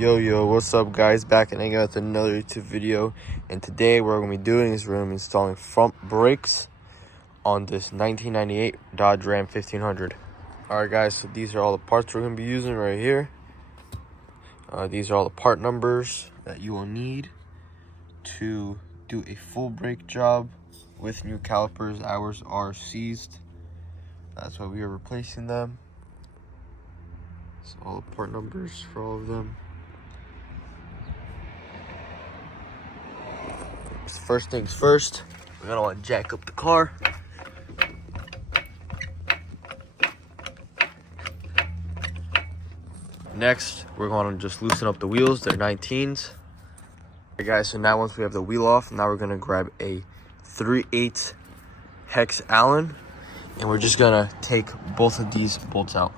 Yo, what's up guys? Back and again with another YouTube video. And today what we're going to be doing is we're going to be installing front brakes on this 1998 Dodge Ram 1500. Alright guys, so these are all the parts we're going to be using right here. These are all the part numbers that you will need to do a full brake job with new calipers. Ours are seized. That's why we are replacing them. So all the part numbers for all of them. First things first, we're gonna want to jack up the car. Next, we're gonna just loosen up the wheels. They're 19s. Okay guys, so now once we have the wheel off, now we're gonna grab a 3/8 hex Allen, and we're just gonna take both of these bolts out.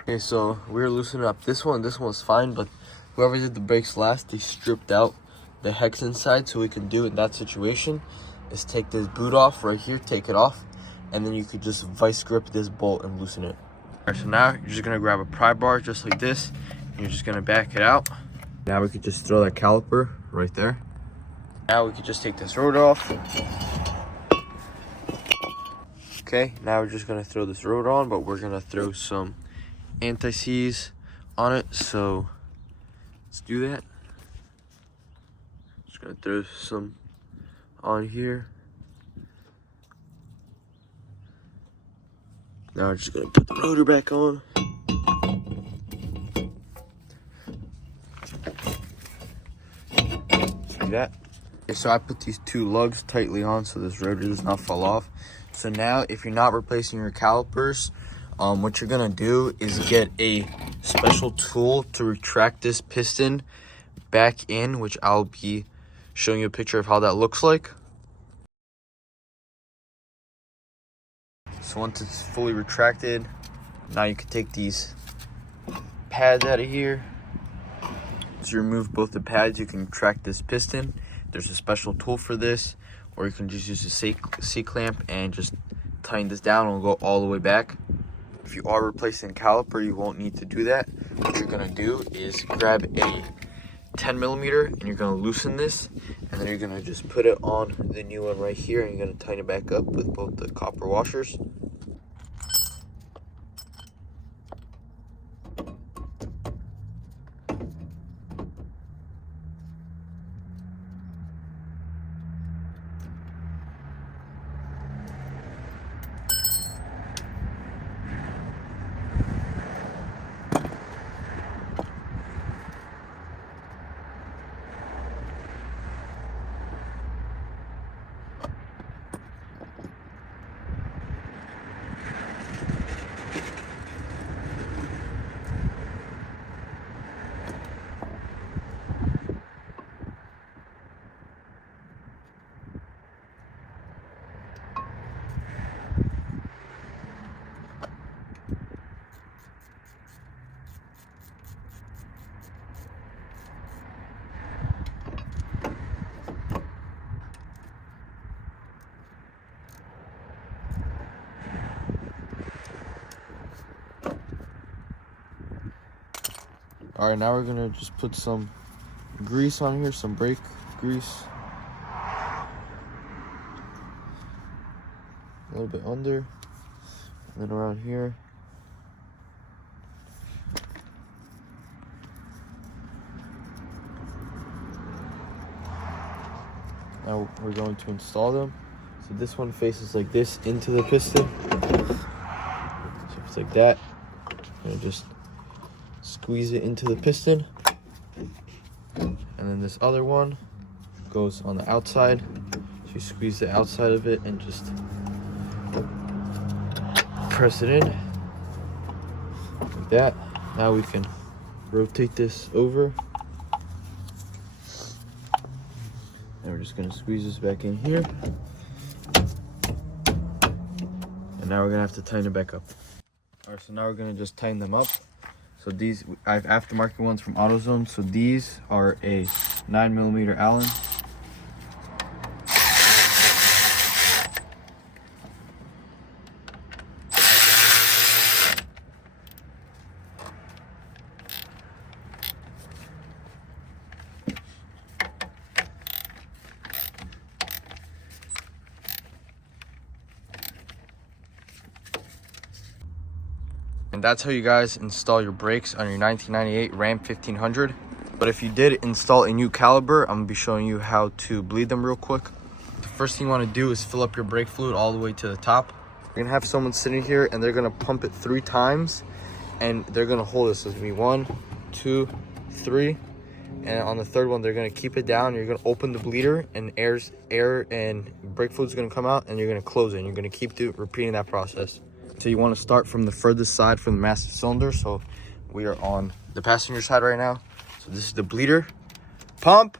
Okay, so we're loosening up this one. This one's fine, but whoever did the brakes last, they stripped out the hex inside. So we can do in that situation is take this boot off right here, take it off, and then you could just vice grip this bolt and loosen it. All right, so now you're just gonna grab a pry bar just like this, and you're just gonna back it out. Now we could just throw that caliper right there. Now we could just take this rotor off. Okay, now we're just gonna throw this rotor on, but we're gonna throw some anti-seize on it, so let's do that. Just gonna throw some on here. Now we're just gonna put the rotor back on. See that? Okay, so I put these two lugs tightly on so this rotor does not fall off. So now if you're not replacing your calipers, what you're gonna do is get a special tool to retract this piston back in, which I'll be showing you a picture of how that looks like. So once it's fully retracted, now you can take these pads out of here. To remove both the pads, you can retract this piston. There's a special tool for this, or you can just use a C-clamp and just tighten this down and it'll go all the way back. If you are replacing a caliper, you won't need to do that. What you're gonna do is grab a 10mm and you're gonna loosen this, and then you're gonna just put it on the new one right here, and you're gonna tighten it back up with both the copper washers. All right, now we're gonna just put some grease on here, some brake grease. A little bit under, and then around here. Now we're going to install them. So this one faces like this into the piston. So it's like that. And just squeeze it into the piston, and then this other one goes on the outside, so you squeeze the outside of it and just press it in like that. Now we can rotate this over, and we're just going to squeeze this back in here, and now we're going to have to tighten it back up. All right, so now we're going to just tighten them up. So these, I have aftermarket ones from AutoZone. So these are a 9mm Allen. And that's how you guys install your brakes on your 1998 Ram 1500. But if you did install a new caliper, I'm gonna be showing you how to bleed them real quick. The first thing you wanna do is fill up your brake fluid all the way to the top. You're gonna have someone sitting here and they're gonna pump it 3 times and they're gonna hold it. So it's gonna be 1, 2, 3. And on the third one, they're gonna keep it down. You're gonna open the bleeder and air and brake fluid is gonna come out and you're gonna close it. And you're gonna keep repeating that process. So you wanna start from the furthest side from the master cylinder. So we are on the passenger side right now. So this is the bleeder. Pump.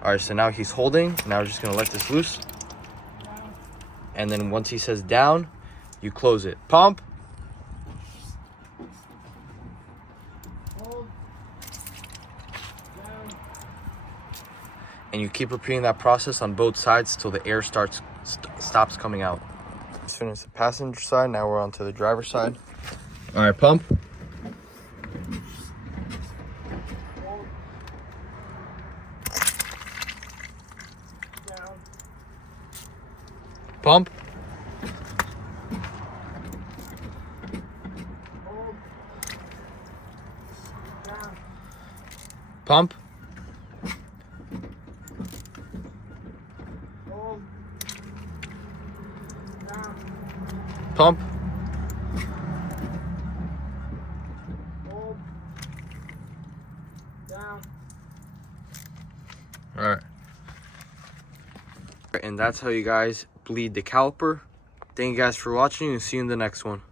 All right, so now he's holding. Now we're just gonna let this loose. And then once he says down, you close it. Pump. And you keep repeating that process on both sides till the air stops coming out. Just finished the passenger side, now we're on to the driver's side. All right, pump. Pump. Pump. Pump. All right. And that's how you guys bleed the caliper. Thank you guys for watching and see you in the next one.